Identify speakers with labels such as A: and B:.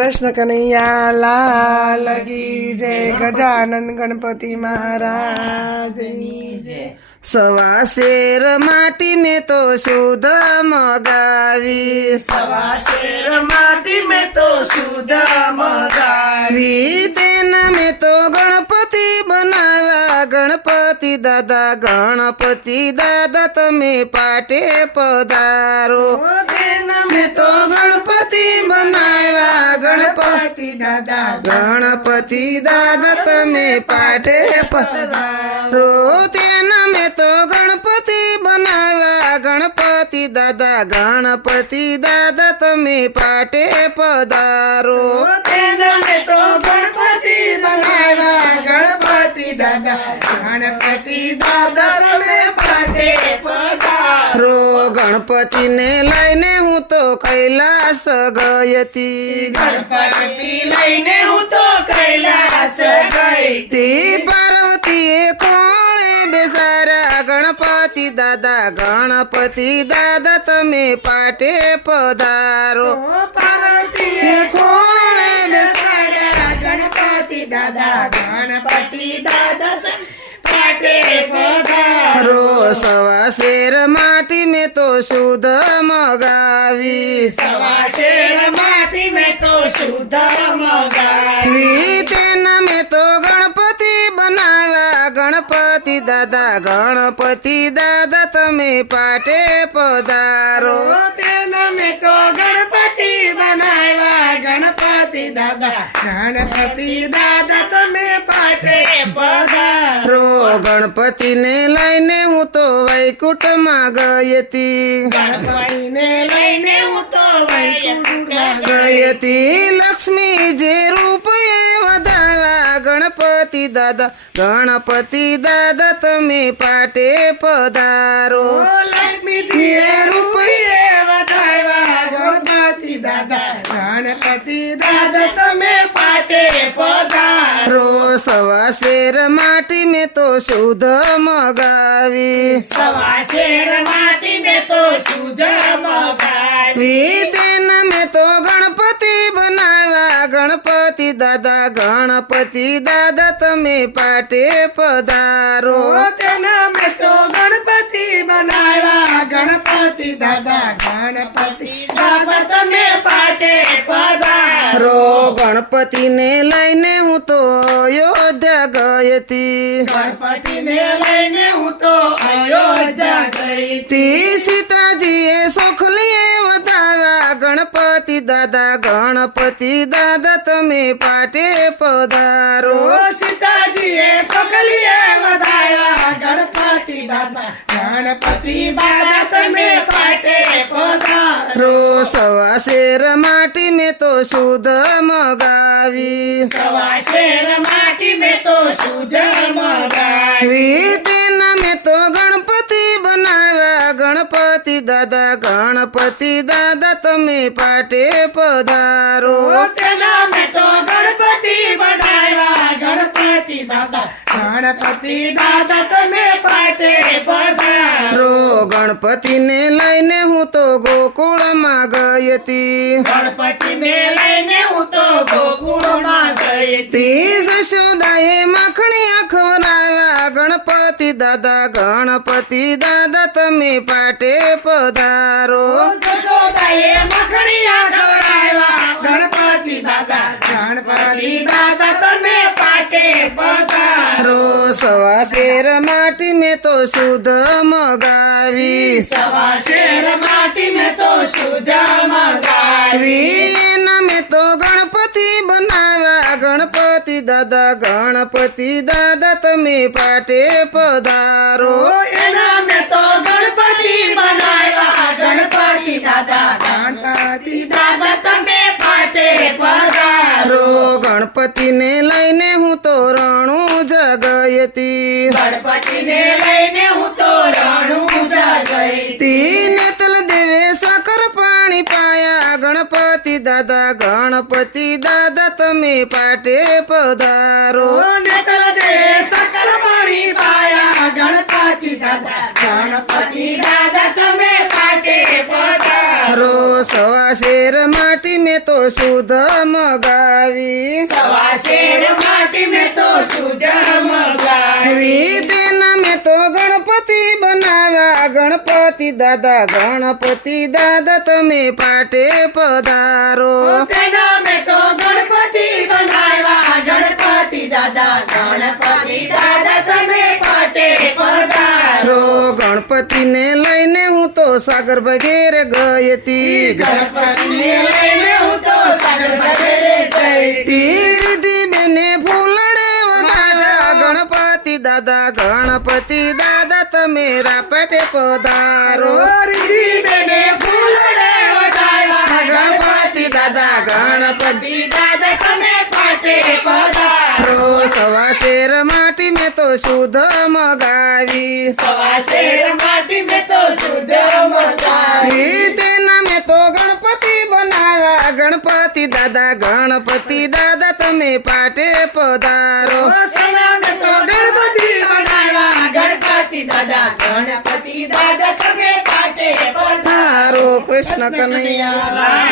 A: કૃષ્ણ કનૈયા લાલ કી જય ગજાનંદ ગણપતિ મહારાજની સવા શેર માટી મેં તો શુદ્ધ મગાવી. સવા શેર માટી મેં તો શુદ્ધ મગાવી. તેના મેં તો ગણપતિ બનાવ્યા. ગણપતિ દાદા ગણપતિ દાદા તમે પાટે પધારો. તેના મેં તો ગણપતિ બનાવ્યા. ગણપતિ દાદા ગણપતિ દાદા તમે પાટે પધારો તેના મેં તો ગણપતિ બનાવ્યા. ગણપતિ દાદા ગણપતિ દાદા તમે પાટે પધારો. તેના મેં તો ગણપતિ બનાવ્યા. ગણપતિ દાદા ગણપતિ દાદા તમે પાટે ગણપતિને લઈને હું તો કૈલાસ ગયતી. ગણપતિ લઈને હું તો કૈલાસ ગઈ પાર્વતીએ કોણે બેસારા ગણપતિ દાદા ગણપતિ દાદા તમે પાટે પધારો. પાર્વતીએ કોણે બેસારા ગણપતિ દાદા ગણપતિ દાદા પાટે પધારો. સવા શેર માટી મેં તો શુદ્ધ મગાવી સવા શેર મેં તો શુદ્ધ મગાવી તેના મેં તો ગણપતિ બનાવ્યા. ગણપતિ દાદા ગણપતિ દાદા તમે પાટે પધારો. તેના મેં તો ગણપતિ બનાવ્યા. ગણપતિ દાદા ગણપતિ દાદા તમે પાટે પધારો. ગણપતિને લઈને હું તો વૈકુંઠમાં ગઈ હતી લઈને હું તો વૈકુંઠમાં ગઈ હતી લક્ષ્મી જે રૂપે ગણપતિ દાદા ગણપતિ દાદા તમે પાટે પધારો. લક્ષ્મીજી રૂપે વધાવ્યા. ગણપતિ દાદા ગણપતિ દાદા તમે પાટે પધારો. સવા શેર માટી મેં તો શુદ્ધ મગાવી.
B: સવા શેર માટી મેં તો શુદ્ધ મગાવી.
A: તેન મેં તો ગણપતિ બનાવ્યા. ગણપતિ દાદા ગણપતિ દાદા તમે પાટે પધારો. તેન મેં તો ગણપતિ બનાવ્યા. ગણપતિ દાદા ગણપતિ ગણપતિને લઈને હું તો અયોધ્યા ગઈ હતી
B: ગણપતિને લઈને હું તો અયોધ્યા ગઈ
A: તી સીતાજીએ સોખલીએ વધાવ્યા. ગણપતિ દાદા ગણપતિ દાદા તમે પાટે પધારો.
B: સીતાજીએ વધાવ્યા ગણપતિ દાદા ગણપતિ દાદા તમે પાટે પધારો.
A: સવા શેર માટી મેં તો શુદ્ધ મગાવી.
B: સવા શેર માટી મેં તો શુદ્ધ મગાવી.
A: તેના મેં તો ગણપતિ બનાવ્યા. ગણપતિ દાદા ગણપતિ દાદા તમે પાટે પધારો.
B: તેના મેં તો ગણપતિ બનાવ્યા. દાદા. ગણપતિ દાદા તમે પાટે પધારો.
A: ગણપતિ ને લઈને હું તો ગોકુળમાં ગઈ હતી
B: ગણપતિને લઈને હું તો ગોકુળમાં ગઈ હતી
A: જશોદાએ માખણી ખવડાવ્યા ગણપતિ દાદા ગણપતિ દાદા તમે પાટે પધારો.
B: જશોદાએ મખણિયા ખવડાવ્યા ગણપતિ દાદા ગણપતિ દાદા
A: સવા શેર માટી મેં તો શુદ્ધ મગાવી.
B: સવા શેર માટી મેં તો શુદ્ધ મગાવી.
A: એના મેં તો ગણપતિ બનાવ્યા. ગણપતિ દાદા ગણપતિ દાદા તમે પાટે પધારો.
B: એના મેં તો ગણપતિ બનાવ્યા. ગણપતિ દાદા
A: ગણપતિને લઈને હું તો રણું
B: ગઈ
A: તીને તલ દેવે સાકર પાણી પાયા. ગણપતિ દાદા ગણપતિ દાદા તમે પાટે પધારો.
B: નેતલ દે સકલ પાણી પાયા. ગણપતિ દાદા ગણપતિ દાદા તમે પાટે પધારો.
A: સવા શેર માટી મેં તો શુદ્ધ મગાવી.
B: સવા શેર
A: ગણપતિ દાદા ગણપતિ દાદા તમે પાટે પધારો.
B: તેના મેં તો ગણપતિ બનાવ્યા. ગણપતિ દાદા ગણપતિ દાદા તમે પાટે પધારો.
A: રો ગણપતિને લઈને હું તો સાગર વગેરે ગઈ હતી
B: ગણપતિને લઈને હું તો સાગર બજારે ગઈ હતી.
A: તીરથી બેને ગણપતિ દાદા ગણપતિ દાદા. રાપટે પધારો
B: બેને ફૂલડે વધાવ્યા
A: ગણપતિ દાદા ગણપતિ
B: દાદા તમે પાટે પધારો
A: સવા શેર માટી મેં તો શુદ્ધ મગાવી
B: સવા શેર માટી મેં તો શુદ્ધ મગાવી
A: તેના મેં તો ગણપતિ બનાવ્યા ગણપતિ દાદા ગણપતિ દાદા તમે પાટે પધારો
B: ગણપતિ બનાવ્યા ગણપતિ દાદા ગણપતિ દાદા તમે પાટે
A: કૃષ્ણ કનૈયા.